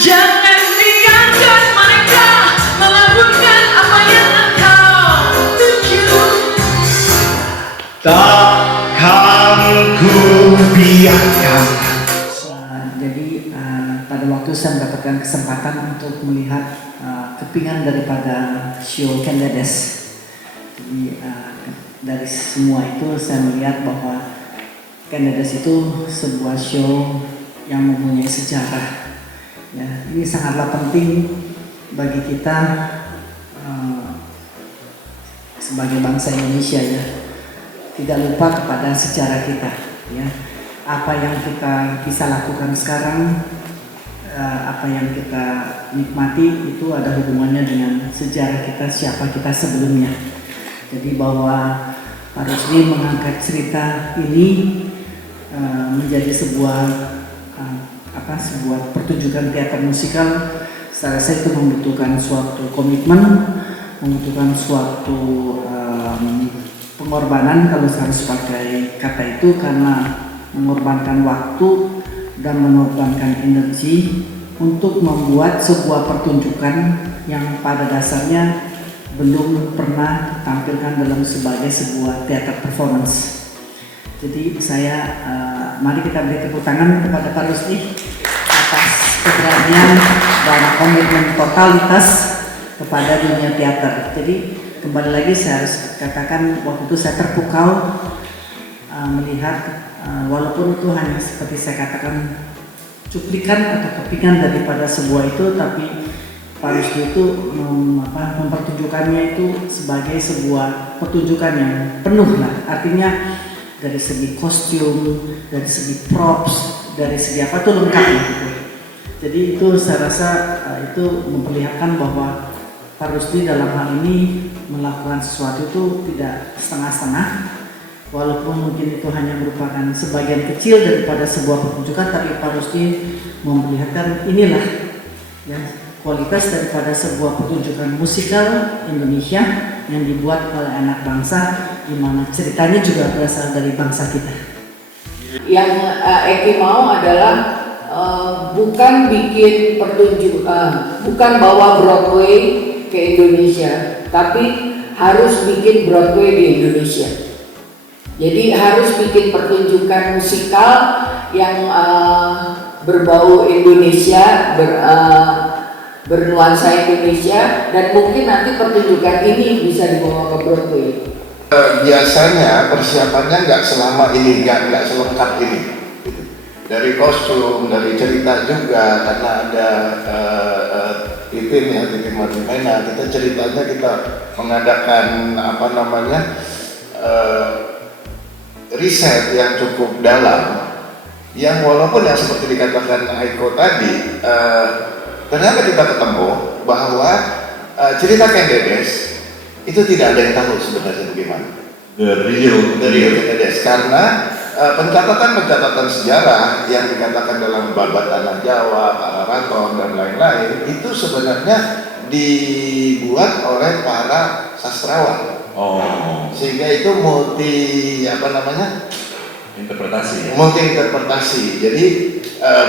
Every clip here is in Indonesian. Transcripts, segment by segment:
Jangan biarkan mereka melaburkan apa yang engkau tuju. Takkan ku biarkan. Jadi pada waktu saya mendapatkan kesempatan untuk melihat kepingan daripada show Candidates. Jadi dari semua itu saya melihat bahwa Candidates itu sebuah show yang mempunyai sejarah. Ya, ini sangatlah penting bagi kita sebagai bangsa Indonesia ya. Tidak lupa kepada sejarah kita ya. Apa yang kita bisa lakukan sekarang, apa yang kita nikmati itu ada hubungannya dengan sejarah kita, siapa kita sebelumnya. Jadi bahwa Pak Rusdi mengangkat cerita ini menjadi sebuah sebuah pertunjukan teater musikal, saya rasa itu membutuhkan suatu komitmen, membutuhkan suatu pengorbanan kalau saya harus pakai kata itu, karena mengorbankan waktu dan mengorbankan energi untuk membuat sebuah pertunjukan yang pada dasarnya belum pernah ditampilkan dalam sebagai sebuah teater performance. Jadi mari kita beri tepuk tangan kepada Pak Rusdi atas keberanian dan komitmen totalitas kepada dunia teater. Jadi kembali lagi saya harus katakan waktu itu saya terpukau melihat walaupun itu hanya seperti saya katakan cuplikan atau kepingan daripada sebuah itu, tapi Pak Rusdi itu mempertunjukkannya itu sebagai sebuah pertunjukan yang penuh lah, artinya dari segi kostum, dari segi props, dari segi apa itu lengkap gitu. Jadi itu saya rasa itu memperlihatkan bahwa Pak Rusdi dalam hal ini melakukan sesuatu itu tidak setengah-setengah. Walaupun mungkin itu hanya merupakan sebagian kecil daripada sebuah pertunjukan, tapi Pak Rusdi memperlihatkan inilah ya, kualitas daripada sebuah pertunjukan musikal Indonesia yang dibuat oleh anak bangsa, di mana ceritanya juga berasal dari bangsa kita. Yang Eki mau adalah bukan bikin pertunjukan, bukan bawa Broadway ke Indonesia, tapi harus bikin Broadway di Indonesia. Jadi harus bikin pertunjukan musikal yang berbau Indonesia, bernuansa Indonesia, dan mungkin nanti pertunjukan ini bisa dibawa ke Broadway. Biasanya persiapannya nggak selama ini, nggak selengkap ini. Dari kostum, dari cerita juga, karena ada Titin Martimena, kita ceritanya kita mengadakan riset yang cukup dalam, yang walaupun yang seperti dikatakan Aiko tadi, ternyata kita ketemu bahwa cerita Candidates itu tidak ada yang tahu sebenarnya bagaimana the real Candidates, karena pencatatan sejarah yang dikatakan dalam Babat Tanah Jawa, Pararaton dan lain-lain itu sebenarnya dibuat oleh para sastrawan. Sehingga itu multi interpretasi. Jadi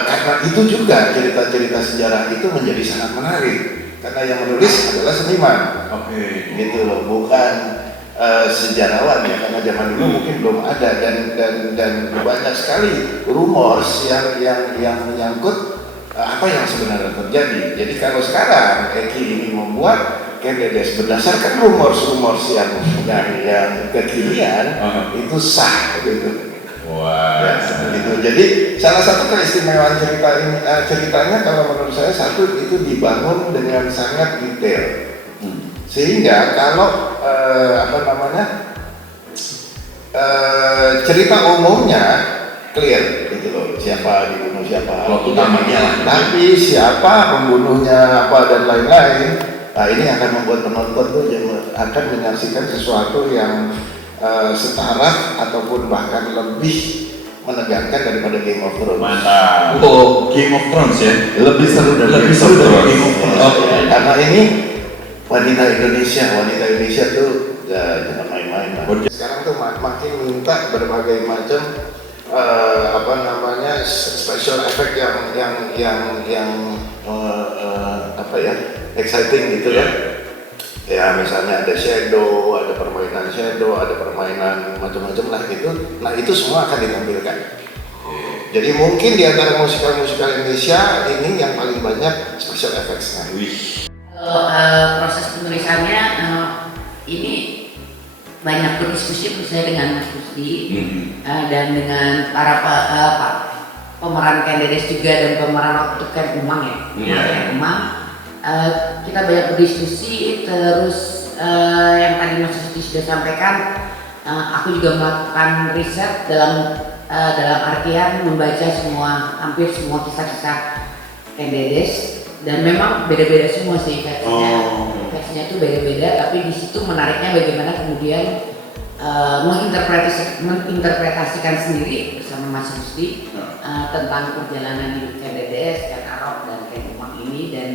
karena itu juga cerita-cerita sejarah itu menjadi sangat menarik, karena yang menulis adalah seniman. Gitu loh, bukan sejarawan ya, karena zaman dulu mungkin belum ada, dan banyak sekali rumors yang menyangkut apa yang sebenarnya terjadi. Jadi kalau sekarang Eki ini membuat Candidates berdasarkan rumors yang kekinian, itu sah gitu. Ya, itu. Jadi salah satu keistimewaan ceritanya kalau menurut saya, satu, itu dibangun dengan sangat detail, sehingga kalau cerita umumnya clear gitu loh, siapa dibunuh siapa, utamanya, tapi siapa pembunuhnya apa dan lain-lain. Nah, ini akan membuat penonton tuh akan menyaksikan sesuatu yang setara ataupun bahkan lebih menegangkan daripada Game of Thrones. Mantap. Game of Thrones ya, lebih seru dari Game of Thrones. Karena ini wanita Indonesia tuh jangan main-main. Sekarang tuh makin minta berbagai macam special effect yang apa ya, exciting gitu ya. Ya misalnya ada shadow, ada permainan shadow, ada permainan macam-macam lah gitu. Nah itu semua akan ditampilkan. Jadi mungkin di antara musikal Indonesia ini yang paling banyak special effects-nya. Proses penulisannya ini banyak berdiskusi saya dengan Mas Rusdi dan dengan para pemeran Kendedes juga dan pemeran waktu Ken Umang ya, Ken Umang. Kita banyak berdiskusi terus yang tadi Mas Rusdi sudah sampaikan, aku juga melakukan riset dalam artian membaca hampir semua kisah-kisah Kendedes dan memang beda-beda semua sih versinya itu beda-beda, tapi di situ menariknya bagaimana kemudian menginterpretasikan sendiri bersama Mas Rusdi tentang perjalanan hidup Kendedes, Ken Arok dan Ken Umang ini. Dan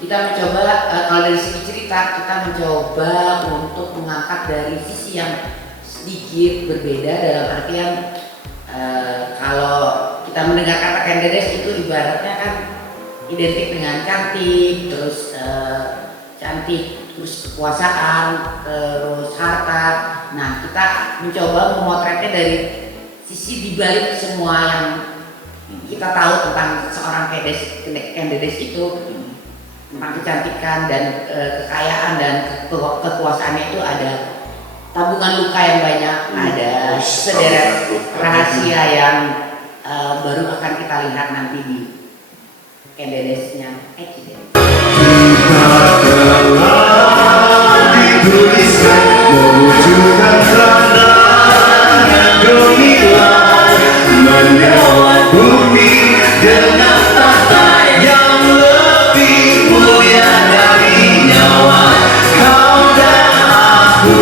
kita mencoba kalau dari segi cerita kita mencoba untuk mengangkat dari sisi yang sedikit berbeda dalam artian kalau kita mendengar kata Kendedes itu ibaratnya kan identik dengan cantik, terus kekuasaan, terus harta. Nah kita mencoba memotretnya dari sisi dibalik semua yang kita tahu tentang seorang Kendedes itu, tentang kecantikan dan kekayaan dan kekuasaannya itu ada tabungan luka yang banyak, ada sederet rahasia yang baru akan kita lihat nanti di Kendedesnya. Dituliskan mewujudkan tanah yang gemilang menawar bumi dengan tahta yang lebih mulia dari nyawa. Kau dan aku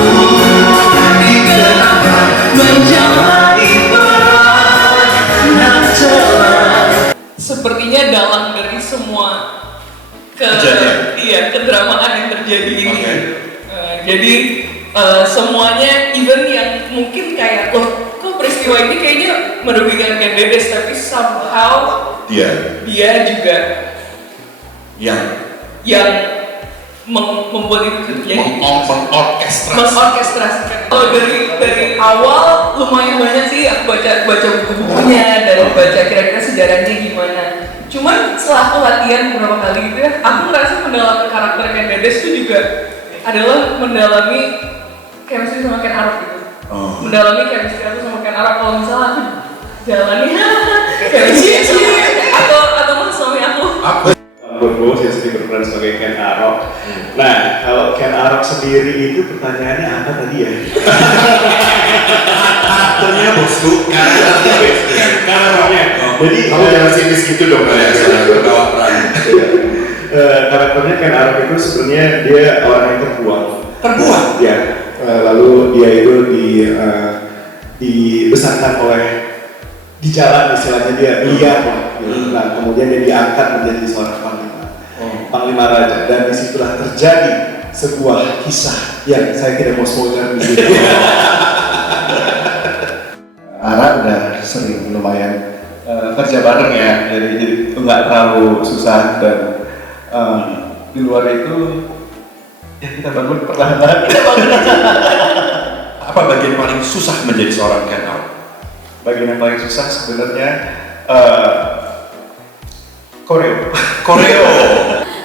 digerakkan menjalani peran dan celah. Sepertinya dalam dari semua kedramaan yang terjadi ini. Jadi semuanya, even yang mungkin kayak kok peristiwa ini kayaknya merugikan Kendedes, tapi somehow dia juga yang membuat itu terjadi, mengorkestrasikan. Kalau dari awal lumayan banyak sih aku baca buku-bukunya dan baca kira-kira sejarahnya gimana. Cuman setelah aku latihan beberapa kali gitu ya, aku ngerasa mendalami karakter Kendedes itu juga adalah mendalami chemistry sama Ken Arok gitu. Mendalami chemistry aku sama Ken Arok. Kalau misalnya aku jalani chemistry atau mas suami aku. Bobo saya sendiri berperan sebagai Ken Arok. Nah, kalau Ken Arok sendiri itu pertanyaannya apa tadi ya? Aktornya bosku, Karakternya. Jadi kamu jangan sinis gitu dong ya, bawa peran. Karakternya Ken Arok itu sebenarnya dia orang yang terbuang. Terbuang? Ya. Lalu dia itu dibesarkan oleh di jalan, istilahnya dia liar lah. Nah, kemudian dia diangkat menjadi seorang panglima raja, dan disitulah terjadi sebuah kisah yang saya tidak mau spoiler di sini. Ara udah sering lumayan kerja bareng ya, jadi itu nggak terlalu susah, dan di luar itu ya kita bangun perlahan-lahan. Apa bagian paling susah menjadi seorang Ken Arok? Bagian yang paling susah sebenarnya koreo.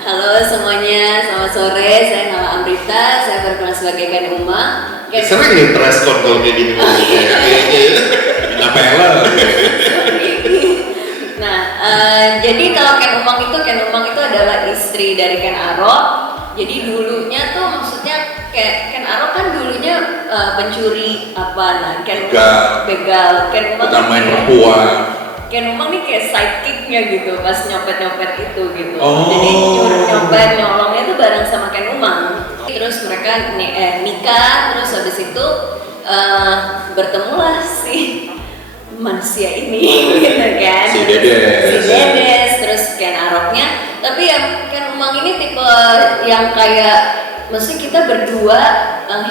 Halo semuanya, selamat sore. Saya nama Amrita, saya berperan sebagai Ken Umang. Sering nih press con kalau kayak gini. Minta peler. Nah, jadi kalau Ken Umang itu adalah istri dari Ken Arok. Jadi dulunya tuh maksudnya Ken Arok kan dulunya pencuri begal. Ken Umang bukan main perempuan. Ken Umang nih kayak sidekicknya gitu pas nyopet itu gitu. Jadi nyopet nyolongnya tuh bareng sama Ken Umang. Terus mereka nikah, terus habis itu bertemulah si manusia ini gitu kan. Si Dedes, terus Ken Aroknya. Tapi yang Ken Umang ini tipe yang kayak mesti kita berdua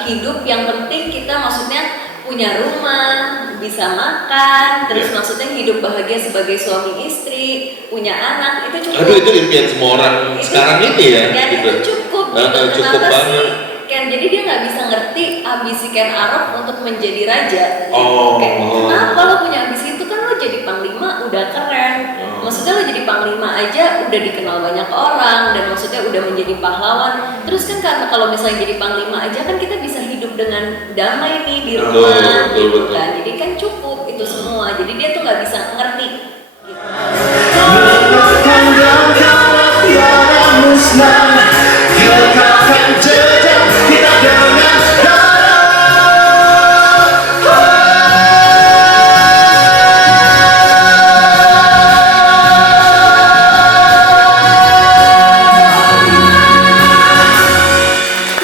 hidup, yang penting kita maksudnya punya rumah, bisa makan, terus maksudnya hidup bahagia sebagai suami istri, punya anak, itu cukup. Aduh, itu impian semua orang sekarang ini ya. Dan gitu. itu cukup. Cukup Kenapa banget. sih? Ken, jadi dia nggak bisa ngerti ambisi Ken Arok untuk menjadi raja. Oh. Kenapa lo punya ambisi itu, kan lo jadi panglima udah keren. Maksudnya lo jadi panglima aja udah dikenal banyak orang, dan maksudnya udah menjadi pahlawan. Terus kan karena kalau misalnya jadi panglima aja kan kita bisa hidup dengan damai nih di rumah, gitu kan. Jadi kan cukup itu semua. Jadi dia tuh nggak bisa ngerti. Gitu.